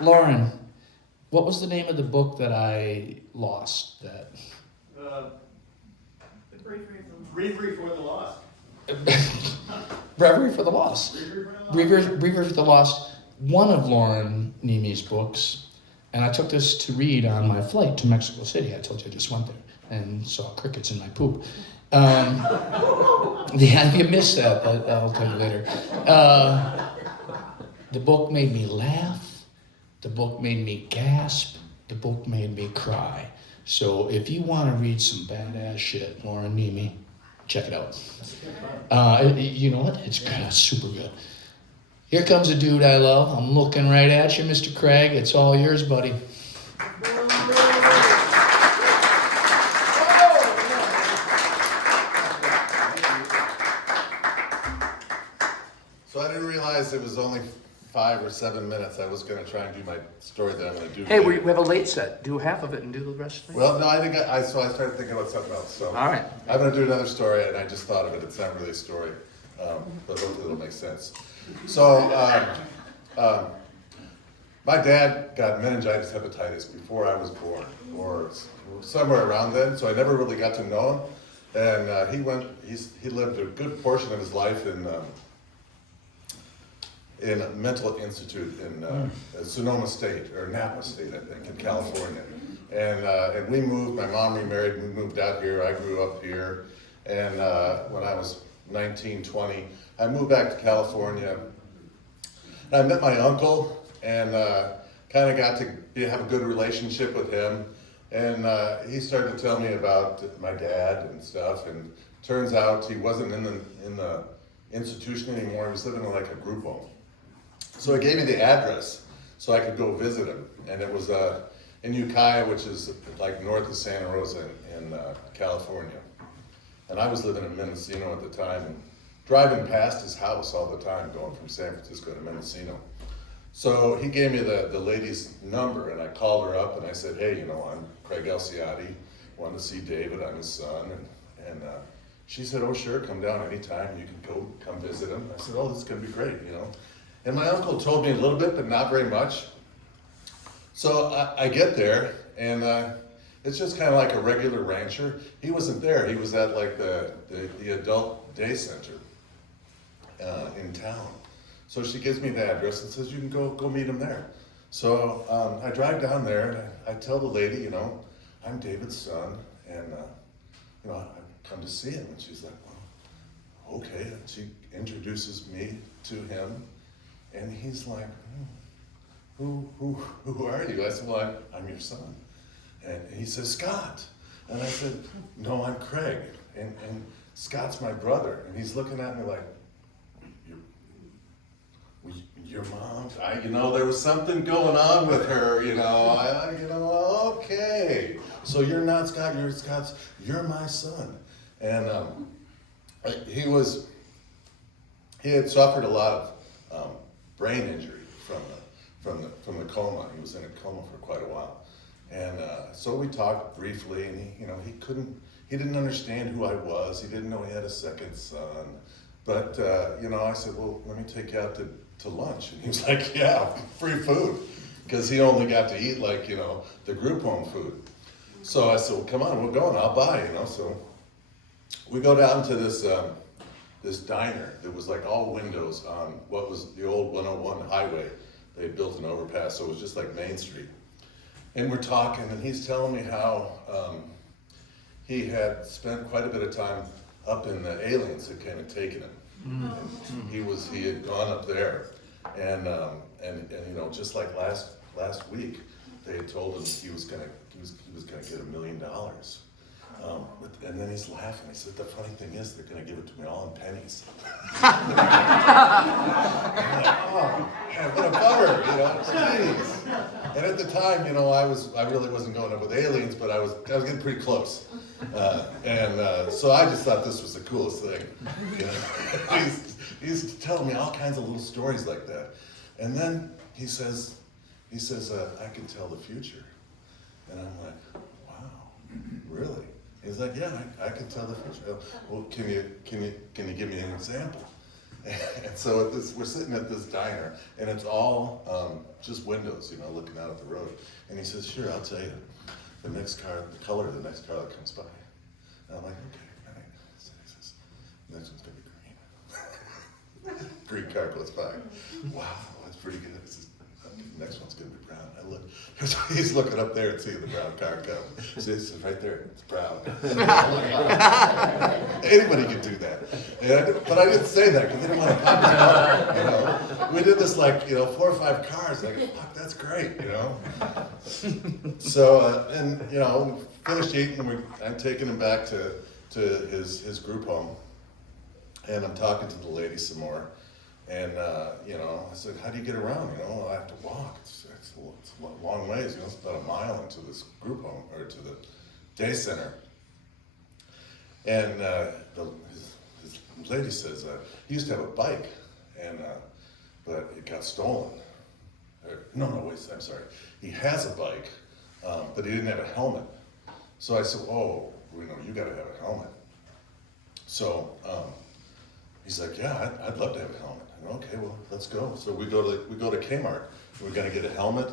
Lauren, what was the name of the book that I lost? That The bravery of the lost. Bravery for the Lost. Reverie for the Lost. Bravery for the Lost. Bravery for the Lost. One of Lauren Nemi's books, and I took this to read on my flight to Mexico City. I told you I just went there and saw crickets in my poop. Yeah, if you missed that, I'll tell you later. The book made me laugh. The book made me gasp. The book made me cry. So if you want to read some badass shit, Lauren Nemi, check it out. You know what? It's super good. Here comes a dude I love. I'm looking right at you, Mr. Craig. It's all yours, buddy. So I didn't realize it was only 5 or 7 minutes. I was going to try and do my story that I'm going to do. Hey, later. we have a late set. Do half of it and do the rest of it. Well, no, I think so I started thinking about something else. So All right. I'm going to do another story, and I just thought of it. It's not really a story, but hopefully it'll make sense. So my dad got meningitis hepatitis before I was born, or somewhere around then. So I never really got to know him. And he lived a good portion of his life in a mental institute in Sonoma State, or Napa State, I think, in California. And we moved, my mom remarried, we moved out here, I grew up here. And when I was 19, 20, I moved back to California. And I met my uncle and kind of got to have a good relationship with him. And he started to tell me about my dad and stuff. And turns out he wasn't in the institution anymore, he was living in like a group home. So he gave me the address so I could go visit him. And it was in Ukiah, which is like north of Santa Rosa in California. And I was living in Mendocino at the time and driving past his house all the time, going from San Francisco to Mendocino. So he gave me the lady's number, and I called her up and I said, hey, I'm Craig Elciati, wanted to see David, I'm his son. And she said, oh sure, come down anytime, you can come visit him. I said, oh, this is gonna be great, And my uncle told me a little bit, but not very much. So I get there, and it's just kind of like a regular rancher. He wasn't there. He was at like the adult day center in town. So she gives me the address and says, you can go meet him there. So I drive down there, and I tell the lady, I'm David's son, and I've come to see him. And she's like, well, okay. And she introduces me to him. And he's like, who are you? I said, well, I'm your son. And he says, Scott. And I said, no, I'm Craig. And Scott's my brother. And he's looking at me like, your mom? There was something going on with her, okay. So you're not Scott, you're Scott's, you're my son. And he had suffered a lot of brain injury from the coma. He was in a coma for quite a while, and so we talked briefly. And he didn't understand who I was. He didn't know he had a second son. But I said, well, let me take you out to lunch. And he was like, yeah, free food, because he only got to eat the group home food. So I said, well, come on, we'll go and I'll buy. So we go down to this diner that was like all windows on what was the old 101 highway. They built an overpass, so it was just like Main Street. And we're talking, and he's telling me how he had spent quite a bit of time up in the aliens had kind of taken him. Mm-hmm. He had gone up there, and just like last week, they had told him he was gonna get $1 million. And then he's laughing. He said, the funny thing is, they're going to give it to me all in pennies. I'm like, oh, man, what a bummer, Jeez. And at the time, I really wasn't going up with aliens, but I was getting pretty close. So I just thought this was the coolest thing. He's telling me all kinds of little stories like that. And then he says, I can tell the future. And I'm like, wow, really? He's like, yeah, I can tell the future. Well, can you give me an example? And so we're sitting at this diner, and it's all just windows, you know, looking out at the road. And he says, "Sure, I'll tell you the color of the next car that comes by." And I'm like, "Okay, all right." So he says, "The next one's gonna be green." Green car goes by. Wow, that's pretty good. He says, "Okay, the next one's gonna be brown." I look, he's looking up there and seeing the brown car come. See, it's right there, it's brown. Anybody could do that. But I didn't say that because I didn't want to pop his bubble, you know. We did this like, 4 or 5 cars. Like, fuck, that's great, you know. So, and, we finished eating. I'm taking him back to his group home. And I'm talking to the lady some more. And, I said, "How do you get around? I have to walk. It's a long ways. It's about a mile into this group home, or to the day center." And his lady says, he used to have a bike, but it got stolen. I'm sorry. He has a bike, but he didn't have a helmet. So I said, "Oh, you gotta have a helmet." So he's like, "Yeah, I'd love to have a helmet." Okay, well, let's go. So we go to Kmart. We're gonna get a helmet,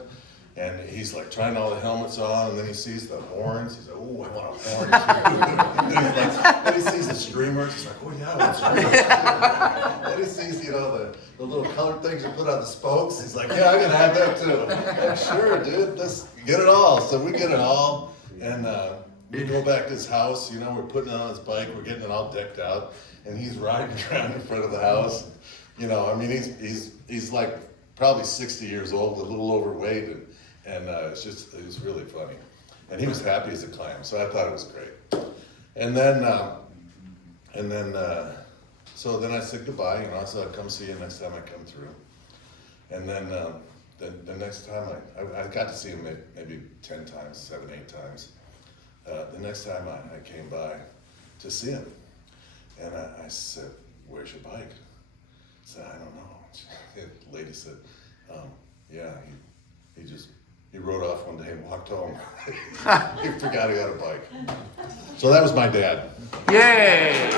and he's like trying all the helmets on, and then he sees the horns. He's like, "Oh, I want a horn too." Then he sees the streamers. He's like, "Oh yeah, I want streamers." Then he sees, the little colored things you put on the spokes. He's like, "Yeah, I'm gonna have that too." I'm like, "Sure, dude, let's get it all." So we get it all, and we go back to his house. We're putting it on his bike. We're getting it all decked out, and he's riding around in front of the house. He's like probably 60 years old, a little overweight, and it was really funny. And he was happy as a clam, so I thought it was great. And then, so then I said goodbye. I said I'd come see you next time I come through. And then the next time I got to see him maybe 10 times, 7, 8 times. The next time I came by to see him, and I said, "Where's your bike?" I said, "I don't know." The lady said, "Yeah, he rode off one day and walked home." He forgot he had a bike. So that was my dad. Yay!